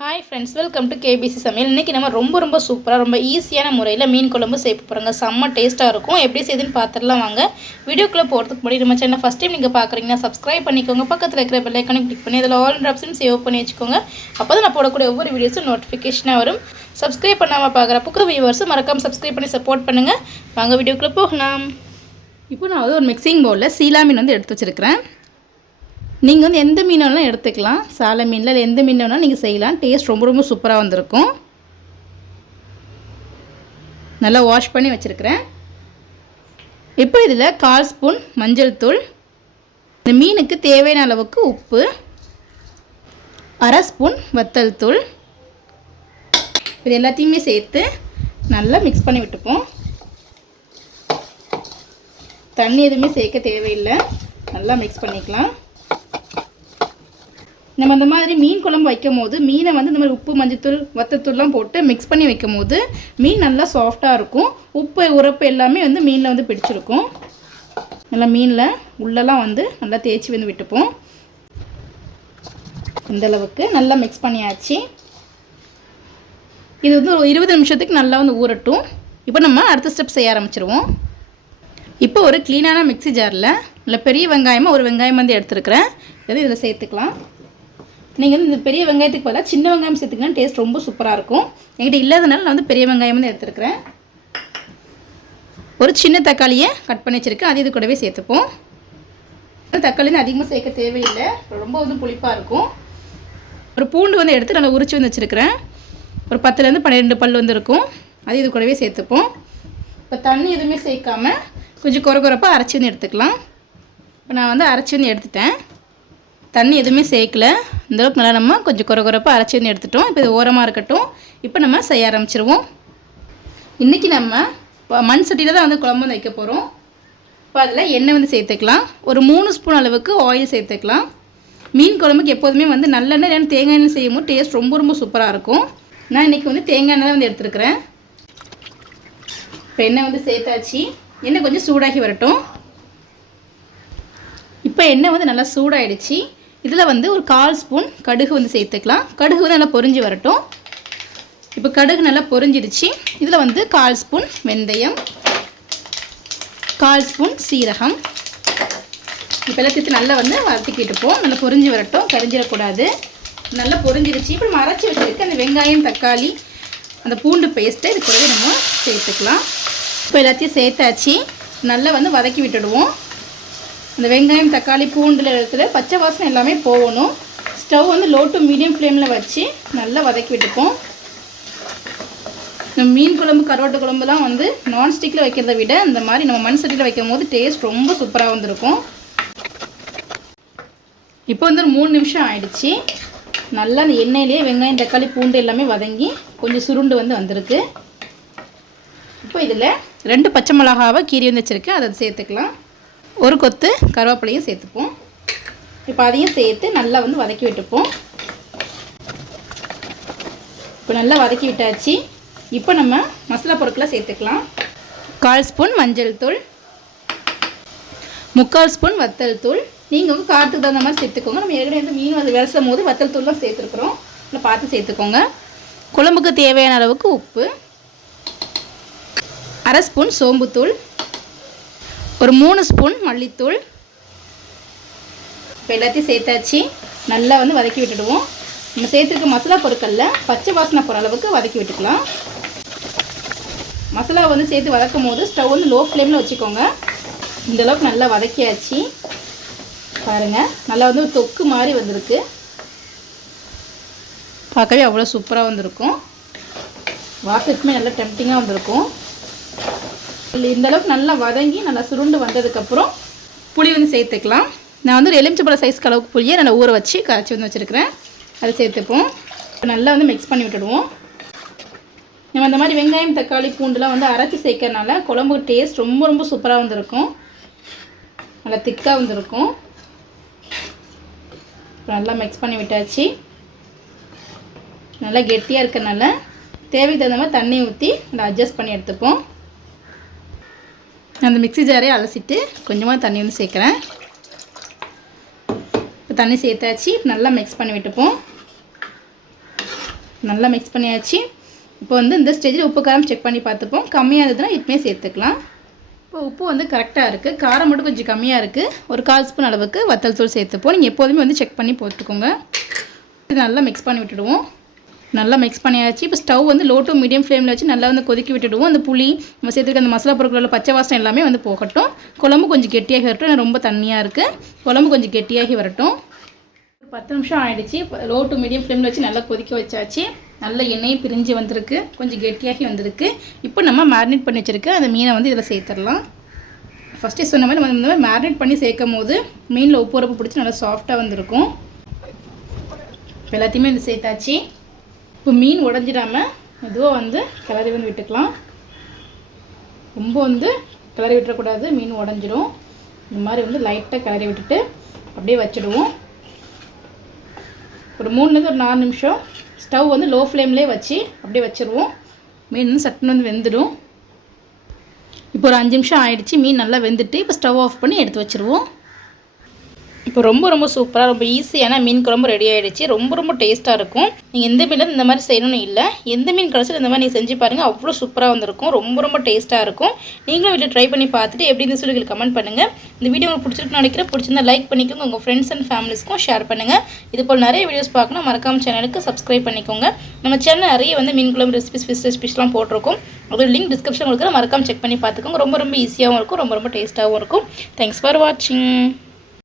Hi friends, welcome to KBC சமையல். இன்றைக்கி நம்ம ரொம்ப சூப்பராக ரொம்ப ஈஸியான முறையில் மீன் குழம்பு செய்ய போகிறோங்க. செம்ம டேஸ்ட்டாக இருக்கும். எப்படி செய்யுதுன்னு பார்த்துடலாம் வாங்க. வீடியோக்குள்ளே போகிறதுக்கு முன்னாடி நம்ம சேனல் ஃபஸ்ட் டைம் நீங்கள் பார்க்குறீங்கன்னா சப்ஸ்கிரைப் பண்ணிக்கோங்க. பக்கத்தில் இருக்கிற பெல் ஐக்கானை கிளிக் பண்ணி அதில் ஆல் ஆப்ஷன் சேவ் பண்ணி வச்சுக்கோங்க. அப்போ தான் நான் போடக்கூடிய ஒவ்வொரு வீடியோஸும் நோட்டிஃபிகேஷனாக வரும். சப்ஸ்கிரைப் பண்ணாமல் பார்க்குற புக்கு வியூவர்ஸும் மறக்காமல் சப்ஸ்கிரைப் பண்ணி சப்போர்ட் பண்ணுங்கள். வாங்க வீடியோக்குள்ளே போகலாம். இப்போ நான் ஒரு மிக்சிங் பவுலில் சீலா மீன் எடுத்து வச்சுருக்கிறேன். நீங்கள் எந்த மீன் வேணாலும் எடுத்துக்கலாம். சாலை மீனில் இல்லை எந்த மீன் வேணாலும் நீங்கள் செய்யலாம். டேஸ்ட் ரொம்ப சூப்பராக வந்திருக்கும். நல்லா வாஷ் பண்ணி வச்சுருக்கிறேன். இப்போ இதில் 1/4 ஸ்பூன் மஞ்சள் தூள், இந்த மீனுக்கு தேவையான அளவுக்கு உப்பு, 1/2 ஸ்பூன் வத்தல் தூள், இது எல்லாத்தையுமே சேர்த்து நல்லா மிக்ஸ் பண்ணி விட்டுப்போம். தண்ணி எதுவுமே சேர்க்க தேவையில்லை. நல்லா மிக்ஸ் பண்ணிக்கலாம். நம்ம இந்த மாதிரி மீன் குழம்பு வைக்கும் போது மீனை இந்த மாதிரி உப்பு மஞ்சத்தூள் வத்தத்தூள்லாம் போட்டு மிக்ஸ் பண்ணி வைக்கும் போது மீன் நல்லா சாஃப்டாக இருக்கும். உப்பு உரப்பு எல்லாமே மீனில் பிடிச்சிருக்கும். நல்லா மீனில் உள்ளெல்லாம் நல்லா தேய்ச்சி விட்டுப்போம். இந்தளவுக்கு நல்லா மிக்ஸ் பண்ணியாச்சு. இது ஒரு 20 நிமிஷத்துக்கு நல்லா ஊறட்டும். இப்போ நம்ம அடுத்த ஸ்டெப் செய்ய ஆரம்பிச்சிருவோம். இப்போ ஒரு க்ளீனான மிக்ஸி ஜாரில் நல்லா பெரிய வெங்காயமாக ஒரு வெங்காயம் எடுத்துருக்கிறேன். இதில் சேர்த்துக்கலாம். நீங்கள் இந்த பெரிய வெங்காயத்துக்கு பதிலாக சின்ன வெங்காயம் சேர்த்துக்கலாம். டேஸ்ட் ரொம்ப சூப்பராக இருக்கும். என்கிட்ட இல்லாதனால நான் பெரிய வெங்காயம் எடுத்துருக்கிறேன். ஒரு சின்ன தக்காளியை கட் பண்ணி வச்சுருக்கேன். அது இது கூடவே சேர்த்துப்போம். தக்காளி அதிகமாக சேர்க்க தேவையில்லை. ரொம்ப புளிப்பாக இருக்கும். ஒரு பூண்டு எடுத்து நல்லா உரிச்சு வச்சுருக்கிறேன். ஒரு 10லேருந்து 12 பல் இருக்கும். அது இது கூடவே சேர்த்துப்போம். இப்போ தண்ணி எதுவுமே சேர்க்காமல் கொஞ்சம் குறப்பாக அரைச்சி எடுத்துக்கலாம். இப்போ நான் அரைச்சி எடுத்துட்டேன். தண்ணி எதுவுமே சேர்க்கல. இந்தளவுக்கு நல்லா நம்ம கொஞ்சம் குறப்பாக அரைச்சி எடுத்துட்டோம். இப்போ இது ஓரமாக இருக்கட்டும். இப்போ நம்ம செய்ய ஆரம்பிச்சிருவோம். இன்றைக்கி நம்ம மண் சட்டியில் தான் குழம்பு வைக்க போகிறோம். இப்போ அதில் எண்ணெய் சேர்த்துக்கலாம். ஒரு 3 ஸ்பூன் அளவுக்கு ஆயில் சேர்த்துக்கலாம். மீன் குழம்புக்கு எப்போதுமே நல்லெண்ணெய் இல்லைன்னா தேங்காய் எண்ணெய் செய்யும் போது டேஸ்ட் ரொம்ப சூப்பராக இருக்கும். நான் இன்றைக்கி தேங்காய் எண்ணெய் தான் எடுத்துருக்கிறேன். இப்போ எண்ணெய் சேர்த்தாச்சு. எண்ணெய் கொஞ்சம் சூடாகி வரட்டும். இப்போ எண்ணெய் நல்லா சூடாகிடுச்சு. இதில் ஒரு 1/4 ஸ்பூன் கடுகு சேர்த்துக்கலாம். கடுகு நல்லா பொரிஞ்சு வரட்டும். இப்போ கடுகு நல்லா பொரிஞ்சிடுச்சு. இதில் 1/4 ஸ்பூன் வெந்தயம், 1/4 ஸ்பூன் சீரகம், இப்போ எல்லாத்தையும் நல்லா வதக்கிட்டுப்போம். நல்லா பொரிஞ்சு வரட்டும். கரிஞ்சிடக்கூடாது. நல்லா பொரிஞ்சிடுச்சு. இப்போ நம்ம அரைச்சி வச்சுருக்கு அந்த வெங்காயம் தக்காளி அந்த பூண்டு பேஸ்ட்டை இது கூடவே நம்ம சேர்த்துக்கலாம். இப்போ எல்லாத்தையும் சேர்த்தாச்சு. நல்லா வதக்கி விட்டுடுவோம். இந்த வெங்காயம் தக்காளி பூண்டில் இடத்துல பச்சை வாசனை எல்லாமே போகணும். ஸ்டவ் லோ டு மீடியம் ஃப்ளேமில் வச்சு நல்லா வதக்கி விட்டுப்போம். இந்த மீன் குழம்பு கருவாட்டு குழம்புலாம் நான்ஸ்டிக்கில் வைக்கிறத விட இந்த மாதிரி நம்ம மண் சட்டியில் வைக்கும் போது டேஸ்ட் ரொம்ப சூப்பராக வந்திருக்கும். இப்போ 3 நிமிஷம் ஆயிடுச்சு. நல்லா அந்த எண்ணெயிலே வெங்காயம் தக்காளி பூண்டு எல்லாமே வதங்கி கொஞ்சம் சுருண்டு வந்திருக்கு. இப்போ இதில் 2 பச்சை மிளகாவை கீரி வச்சுருக்கு. அதை சேர்த்துக்கலாம். ஒரு கொத்து கருவேப்பிலையும் சேர்த்துப்போம். இப்போ அதையும் சேர்த்து நல்லா வதக்கி விட்டுப்போம். இப்போ நல்லா வதக்கி விட்டாச்சு. இப்போ நம்ம மசாலா பொருட்களை சேர்த்துக்கலாம். 1/4 ஸ்பூன் மஞ்சள் தூள், 3/4 ஸ்பூன் வத்தல் தூள். நீங்கள் காரத்துக்கு தகுந்த மாதிரி சேர்த்துக்கோங்க. நம்ம ஏற்கனவே மீன் விரசும் போது வத்தல் தூள்லாம் சேர்த்துருக்குறோம். இல்லை பார்த்து சேர்த்துக்கோங்க. குழம்புக்கு தேவையான அளவுக்கு உப்பு, 1/2 ஸ்பூன் சோம்புத்தூள், ஒரு 3 ஸ்பூன் மல்லித்தூள். இப்போ எல்லாத்தையும் சேர்த்தாச்சு. நல்லா வதக்கி விட்டுடுவோம். நம்ம சேர்த்துருக்க மசாலா பொருட்களில் பச்சை வாசனை போகிற அளவுக்கு வதக்கி விட்டுக்கலாம். மசாலா சேர்த்து வதக்கும் போது ஸ்டவ் லோ ஃப்ளேமில் வச்சுக்கோங்க. இந்தளவுக்கு நல்லா வதக்கியாச்சு. பாருங்கள், நல்லா தொக்கு மாதிரி வந்திருக்கு. பார்க்கவே அவ்வளோ சூப்பராக வந்திருக்கும். வாசத்துக்குமே நல்லா டெம்டிங்காக வந்திருக்கும். இந்தளவுக்கு நல்லா வதங்கி நல்லா சுருண்டு வந்ததுக்கப்புறம் புளி சேர்த்துக்கலாம். நான் ஒரு எலுமிச்சம்பழ சைஸ் அளவுக்கு புளியை நல்லா ஊற வச்சு கரைச்சி வச்சுருக்கிறேன். அதை சேர்த்துப்போம். நல்லா மிக்ஸ் பண்ணி விட்டுடுவோம். நம்ம அந்த மாதிரி வெங்காயம் தக்காளி பூண்டுலாம் அரைச்சி சேர்க்கறனால குழம்பு டேஸ்ட் ரொம்ப சூப்பராக வந்திருக்கும். நல்லா திக்காக வந்திருக்கும். நல்லா மிக்ஸ் பண்ணி விட்டாச்சு. நல்லா கெட்டியாக இருக்கிறனால தேவைக்கு தகுந்த மாதிரி தண்ணி ஊற்றி நல்லா அட்ஜஸ்ட் பண்ணி எடுத்துப்போம். அந்த மிக்ஸி ஜாரே அலசிட்டு கொஞ்சமாக தண்ணி சேர்க்குறேன். இப்போ தண்ணி சேர்த்தாச்சு. நல்லா மிக்ஸ் பண்ணி விட்டுப்போம். நல்லா மிக்ஸ் பண்ணியாச்சு. இப்போ வந்து இந்த ஸ்டேஜில் உப்பு காரம் செக் பண்ணி பார்த்துப்போம். கம்மியாக இருந்ததுன்னா இப்போயே சேர்த்துக்கலாம். இப்போ உப்பு வந்து கரெக்டாக இருக்குது. காரம் மட்டும் கொஞ்சம் கம்மியாக இருக்குது. ஒரு 1/4 ஸ்பூன் அளவுக்கு வத்தல் தூள் சேர்த்துப்போம். நீங்கள் எப்போதுமே வந்து செக் பண்ணி போட்டுக்கோங்க. இது நல்லா மிக்ஸ் பண்ணி விட்டுடுவோம். நல்லா மிக்ஸ் பண்ணியாச்சு. இப்போ ஸ்டவ் வந்து லோ டு மீடியம் ஃப்ளேமில் வச்சு நல்லா வந்து கொதிக்க விட்டுடுவோம். அந்த புளி நம்ம சேர்த்துருக்க அந்த மசாலா பொருட்களோட பச்சை வாசனை எல்லாமே வந்து போகட்டும். குழம்பு கொஞ்சம் கெட்டியாகி வரட்டும். ஏன்னா ரொம்ப தண்ணியாக இருக்குது. குழம்பு கொஞ்சம் கெட்டியாகி வரட்டும். ஒரு 10 நிமிஷம் ஆகிடுச்சு. லோ டு மீடியம் ஃப்ளேமில் வச்சு நல்லா கொதிக்க வச்சாச்சு. நல்ல எண்ணெயும் பிரிஞ்சு வந்திருக்கு. கொஞ்சம் கெட்டியாகி வந்திருக்கு. இப்போ நம்ம மேரினேட் பண்ணி வச்சுருக்க அந்த மீனை வந்து இதில் சேர்த்துடலாம். ஃபஸ்ட்டே சொன்ன மாதிரி நம்ம இந்த மாதிரி மேரினேட் பண்ணி சேர்க்கும் போது மீனில் உப்பு உரப்பு பிடிச்சி நல்லா சாஃப்டாக வந்திருக்கும். இப்போ எல்லாத்தையுமே இது சேர்த்தாச்சு. இப்போ மீன் உடஞ்சிடாமல் மெதுவாக வந்து கிளறி வந்து விட்டுக்கலாம். ரொம்ப வந்து கிளறி விட்டுறக்கூடாது, மீன் உடஞ்சிடும். இந்த மாதிரி வந்து லைட்டாக கிளறி விட்டுட்டு அப்படியே வச்சுடுவோம். ஒரு 3லேருந்து ஒரு 4 நிமிஷம் ஸ்டவ் வந்து லோ ஃப்ளேம்லேயே வச்சு அப்படியே வச்சுருவோம். மீன் வந்து சட்டுன்னு வந்து வெந்துடும். இப்போ ஒரு 5 நிமிஷம் ஆகிடுச்சு. மீன் நல்லா வெந்துட்டு இப்போ ஸ்டவ் ஆஃப் பண்ணி எடுத்து வச்சுருவோம். இப்போ ரொம்ப சூப்பராக ரொம்ப ஈஸியான மீன் குழம்பு ரெடி ஆகிடுச்சு. ரொம்ப டேஸ்ட்டாக இருக்கும். நீங்கள் எந்த மீனில் இந்த மாதிரி செய்யணும்னு இல்லை, எந்த மீன் கிடச்சிட்டு இந்த மாதிரி நீங்கள் செஞ்சு பாருங்கள். அவ்வளோ சூப்பராக வந்திருக்கும். ரொம்ப டேஸ்ட்டாக இருக்கும். நீங்களும் வீட்டில் ட்ரை பண்ணி பார்த்துட்டு எப்படி இருந்து சொல்லி கமெண்ட் பண்ணுங்கள். இந்த வீடியோ உங்களுக்கு பிடிச்சிருக்குன்னு நினைக்கிறேன். பிடிச்சிருந்தா லைக் பண்ணிக்கோங்க. உங்கள் ஃப்ரெண்ட்ஸ் அண்ட் ஃபேமிலிஸ்க்கும் ஷேர் பண்ணுங்கள். இது போல் நிறைய வீடியோஸ் பார்க்கணும் மறக்காம சேனலுக்கு சப்ஸ்கிரைப் பண்ணிக்கோங்க. நம்ம சேனல் நிறைய வந்து மீன் குழம்பு ரெசிபிஸ், ஃபிஷ் ரெசிபிஸ்லாம் போட்டிருக்கோம். அதோட லிங்க் டிஸ்கிரிப்ஷன் கொடுக்குற மறக்காம செக் பண்ணி பார்த்துக்கோங்க. ரொம்ப ஈஸியாகவும் இருக்கும். ரொம்ப டேஸ்ட்டாகவும் இருக்கும். தேங்க்ஸ் ஃபார் வாட்சிங்.